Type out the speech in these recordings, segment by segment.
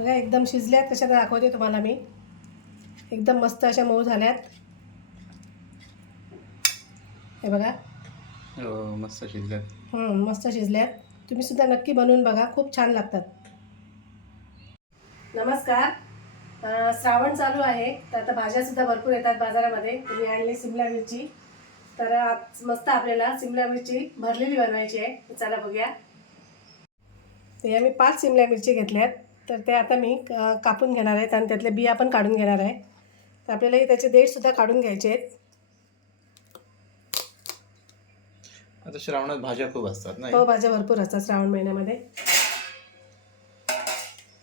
बघा एकदम शिजल्यात, कशा दाखवते तुम्हाला मी. एकदम मस्त अशा मऊ झाल्यात. हे बघा. हो, मस्त शिजल्यात. मस्त शिजल्यात. तुम्ही सुद्धा नक्की बनवून बघा, खूप छान लागतात. नमस्कार. श्रावण चालू आहे, तर आता भाज्यासुद्धा भरपूर येतात बाजारामध्ये. तुम्ही आणली सिमला मिरची, तर आज मस्त आपल्याला सिमला मिरची भरलेली बनवायची आहे. चला बघूया. ते मी 5 सिमला मिरची घेतल्यात, तर ते आता मी कापून घेणार आहेत आणि त्यातले बिया पण काढून घेणार आहे. तर आपल्याला त्याचे देठसुद्धा काढून घ्यायचे आहेत. आता श्रावणात भाज्या खूप असतात ना. हो, भाज्या भरपूर असतात श्रावण महिन्यामध्ये.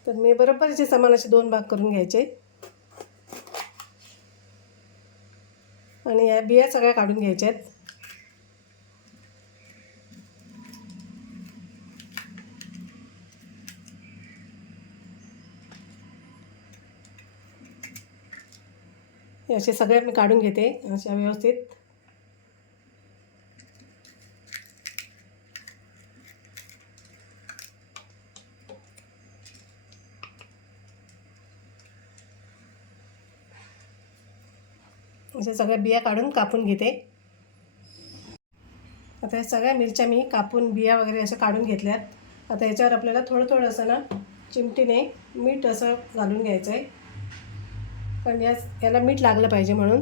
तर मी बरोबर याचे समान असे 2 भाग करून घ्यायचे आणि या बिया सगळ्या काढून घ्यायच्या आहेत. असे सगळे मी काढून घेते अशा व्यवस्थित. अशा सगळ्या बिया काढून कापून घेते. आता या सगळ्या मिरच्या मी कापून बिया वगैरे असं काढून घेतल्यात. आता याच्यावर आपल्याला थोडं असं ना चिमटीने मीठ असं घालून घ्यायचं आहे, कारण याला मीठ लागलं पाहिजे म्हणून.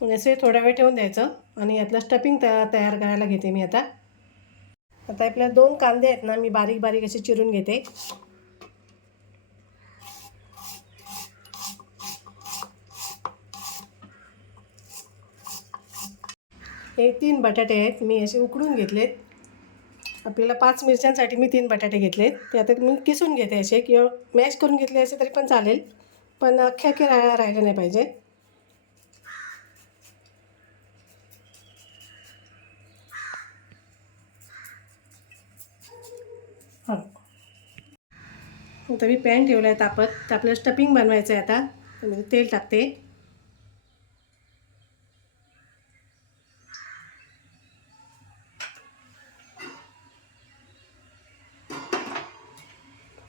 थोडेसे थोडा वेळ ठेवून द्यायचं आणि यातलं स्टफिंग तयार करायला घेते मी आता. आपल्याला 2 कांदे आहेत ना, मी बारीक बारीक असे चिरून घेते. हे 3 बटाटे आहेत, मी असे उकडून घेतलेत. आपल्याला 5 मिरच्यांसाठी मी 3 बटाटे घेतलेत. ते आता मी किसून घेते असे, किंवा मॅश करून घेतले असे तरी पण चालेल, पण अख्खे राहिले नाही पाहिजे. हां, आता मी पॅन ठेवला आहे तापत. तर आपल्याला स्टफिंग बनवायचं आहे आता. त्यामध्ये तेल टाकते.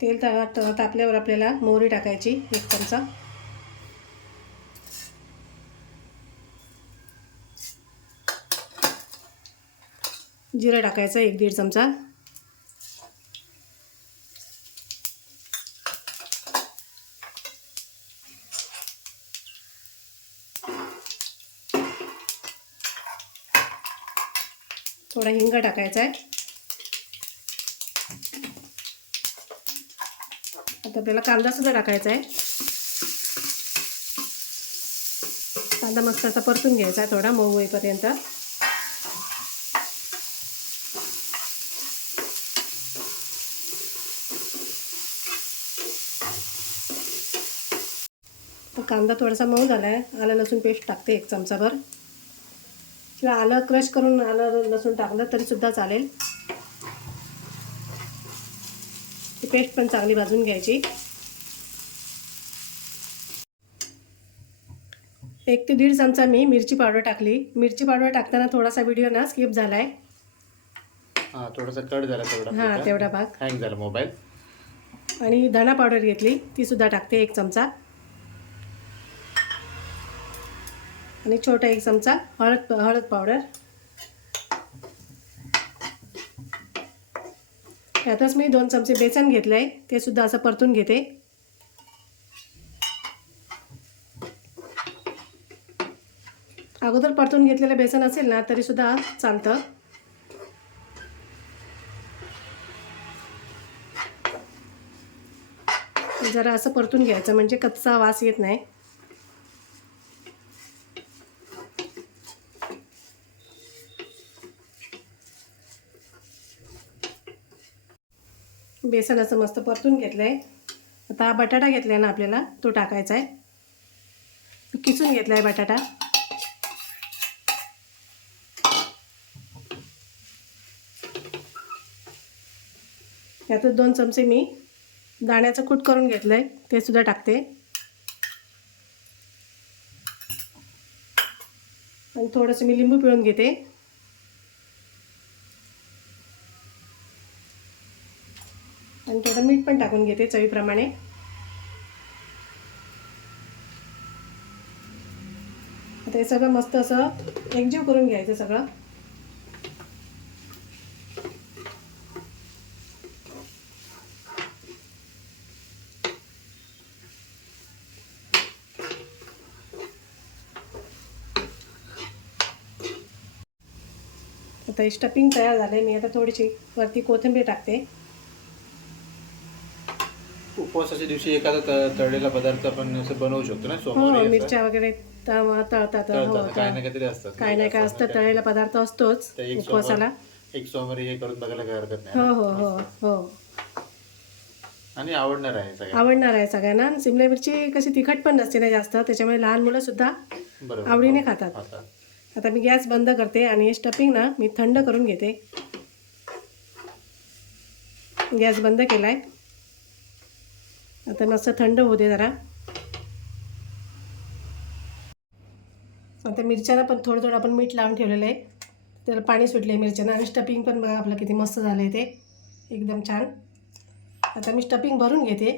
तेल तापल्यावर आपल्याला मोहरी टाकायची 1 चमचा. जिरं टाकायचं 1-1.5 चमचा. थोडा हिंग टाकायचा आहे. आता आपल्याला कांदासुद्धा टाकायचा आहे. कांदा मस्त असा परतून घ्यायचा आहे थोडा मऊ होईपर्यंत. कांदा थोडासा मऊ झाला आहे. आलं लसूण पेस्ट टाकते 1 चमचाभर, किंवा आलं क्रश करून आलं लसूण टाकलं तरीसुद्धा चालेल. ती पेस्ट पण चांगली भाजून घ्यायची. 1 ते 1.5 चमचा मी मिरची पावडर टाकली. मिरची पावडर टाकताना थोडासा व्हिडिओ ना स्किप झाला आहे. थोडासा कट झाला तेवढा. तेवढा भाग हँग झाला मोबाईल. आणि धना पावडर घेतली, ती सुद्धा टाकते 1 चमचा. आणि छोटा 1 चमचा हळद पावडर. त्यातच मी 2 चमचे बेसन घेतलं आहे, ते सुद्धा असं परतून घेते. अगोदर परतून घेतलेलं बेसन असेल ना तरीसुद्धा चालतं. जरा असं परतून घ्यायचं म्हणजे कच्चा वास येत नाही. बेसन असं मस्त परतून घेतलं आहे. आता हा बटाटा घेतला आहे ना आपल्याला, तो टाकायचा आहे. किसून घेतला आहे बटाटा. यातच 2 चमचे मी दाण्याचं कूट करून घेतलं आहे, ते सुद्धा टाकते. आणि थोडंसं मी लिंबू पिळून घेते. आणि थोडं मीठ पण टाकून घेते चवीप्रमाणे. आता हे सगळं मस्त असं एकजीव करून घ्यायचं सगळं. आता हे स्टफिंग तयार झाले. मी आता थोडीशी वरती कोथिंबीर टाकते. उपवासाच्या दिवशी एखादा तळलेला पदार्थ आपण असं बनवू शकतो ना हो, सोमवारी असं. मिरच्या वगैरे तळतात. हो, काय ना काहीतरी असतात काय नाही काय असतं, तळलेला पदार्थ असतोच तर एक उपवासाला. एक सोमवारी हे करून बघायला काही हरकत हो नाही हो हो हो. आणि आवडणार आहे सगळ्यांना. आवडणार आहे सगळ्यांना. आणि सिमला मिरची कशी तिखट पण नसते ना जास्त, त्याच्यामुळे लहान मुलं सुद्धा बरोबर आवडीने खातात. आता मी गॅस बंद करते आणि हे स्टफिंग ना मी थंड करून घेते. गॅस बंद केलाय. आता मस्त थंड होऊ दे जरा. आता मिरच्यांना पण थोडं थोडं आपण मीठ लावून ठेवलेलं आहे. त्याला पाणी सुटले मिरच्यांना. आणि स्टफिंग पण बघा आपलं किती मस्त झालं आहे ते, एकदम छान. आता मी स्टफिंग भरून घेते.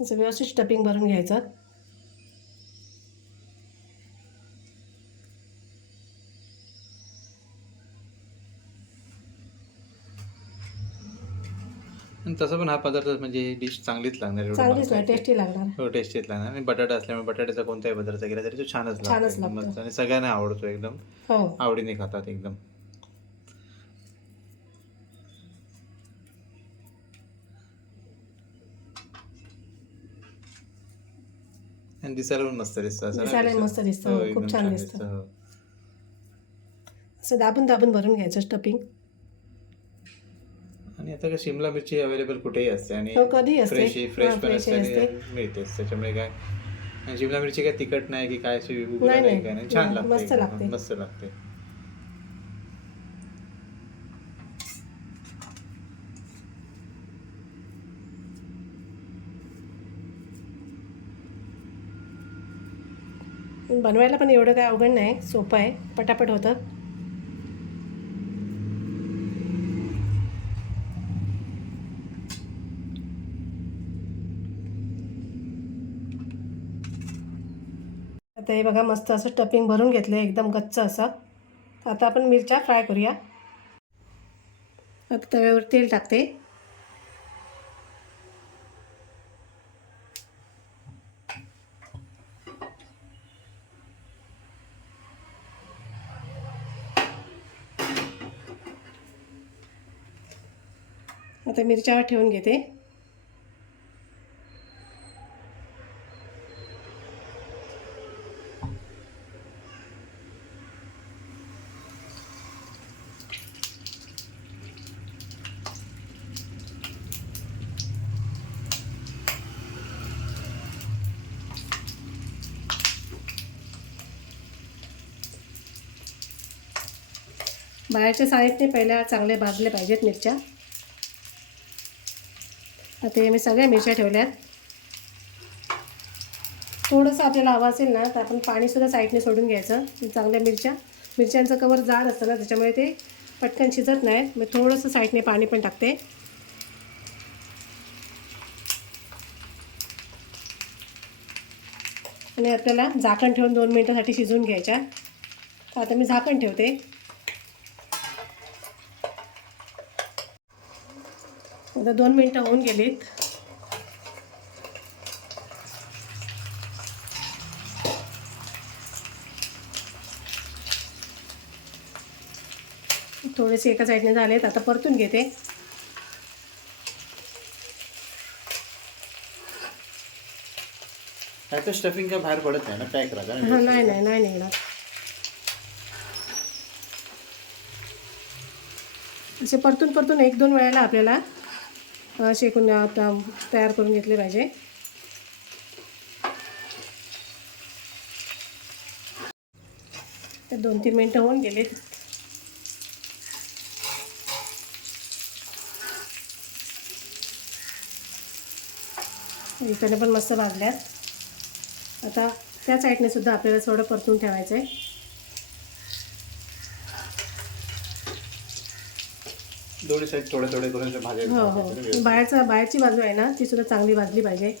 असं व्यवस्थित स्टफिंग भरून घ्यायचं. आणि तसं पण हा पदार्थ म्हणजे डिश चांगलीच लागणार एवढं चांगलीच मला नाही, खायचं. टेस्टी लागणार. हो, टेस्टीच लागणार. आणि बटाटा असल्यामुळे बटाट्याचा कोणताही पदार्थ केला तरी तो छानच छानच लागतो लागतो. मस्त. आणि सगळ्यांना आवडतो एकदम, हो. आवडीने खातात एकदम. आणि दिसायला पण मस्त दिसतं असं ना. दिसायला मस्त दिसतं. हो, खूप एकदम छान दिसतं. हो. असं दाबून दाबून भरून घ्यायचं स्टफिंग. आणि आता काय शिमला मिरची अवेलेबल कुठेही असते आणि हो, कधीही असते. फ्रेश हा, पण fresh असते आणि असते. मिळतेच. त्याच्यामुळे काय, आणि शिमला मिरची काय तिखट नाही की काय अशी उघड नाही, नाही नाही. काय नाही, छान नाही, लागते मस्त एकदम. लागते. मस्त लागते. बनवायला पण एवढं काय अवघड नाही, सोपं आहे, पटापट होतं. आता हे बघा मस्त असं स्टफिंग भरून घेतलं आहे, एकदम गच्च असं. आता आपण मिरच्या फ्राय करूया. आता तव्यावर तेल टाकते. आता मिरच्यावर ठेवून घेते. बाहेरच्या साईडने पहिल्या चांगले भाजले पाहिजेत मिरच्या. आता हे मी सगळ्या मिरच्या ठेवल्यात. थोडंसं आपल्याला हवं असेल ना तर आपण पाणीसुद्धा साईडने सोडून घ्यायचं. चांगल्या मिरच्यांचं कवर जाड असतं ना, त्याच्यामुळे ते पटकन शिजत नाही. मी थोडंसं साईडने पाणी पण टाकते. आणि आपल्याला झाकण ठेवून 2 मिनिटासाठी शिजवून घ्यायच्या. तर आता मी झाकण ठेवते. आता 2 मिनिटं होऊन गेलीत. थोडेसे एका साईडने झालेत. आता परतून घेते. आता स्टफिंग काय बाहेर पडत नाही ना, पॅक राहतं ना. हां, नाही निघणार. असे परतून 1-2 वेळेला आपल्याला शेकून तयार करून घेतले पाहिजे. तर 2-3 मिनिटं होऊन गेलीत. इकडे पण मस्त भाजल्यात. आता त्या साईडने सुद्धा आपल्याला थोडं परतून ठेवायचं आहे. दोन्ही साईड थोडे थोडे करून भाज्या हो हो, बाहेरची बाजू आहे ना ती सुद्धा चांगली भाजली पाहिजे.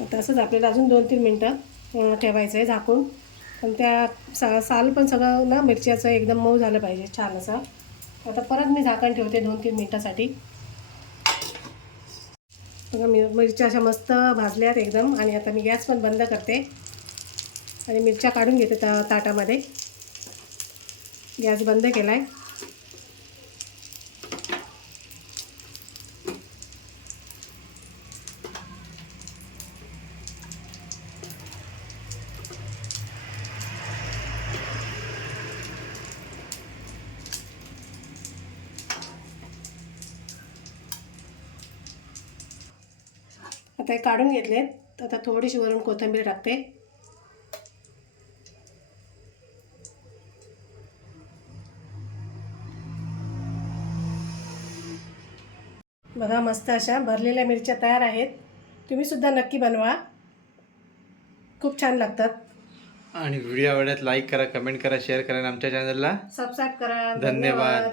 आता असंच आपल्याला अजून 2-3 मिनटं ठेवायचं आहे झाकून. पण त्या साल पण सगळं ना मिरच्याचं एकदम मऊ झालं पाहिजे छान असं. आता परत मी झाकण ठेवते 2-3 मिनटासाठी. बघा मिरच्या अशा मस्त भाजल्यात एकदम. आणि आता मी गॅस पण बंद करते आणि मिरच्या काढून घेते ताटामध्ये. गॅस बंद केला आहे. आता हे काढून घेतलेत. आता थोडीशी वरून कोथिंबीर टाकते. बघा मस्त अशा भरलेल्या मिरच्या तयार आहेत. तुम्ही सुद्धा नक्की बनवा, खूप छान लागतात. आणि व्हिडिओ आवडल्यास लाईक करा, कमेंट करा, शेअर करा आणि आमच्या चॅनलला सबस्क्राईब करा. धन्यवाद.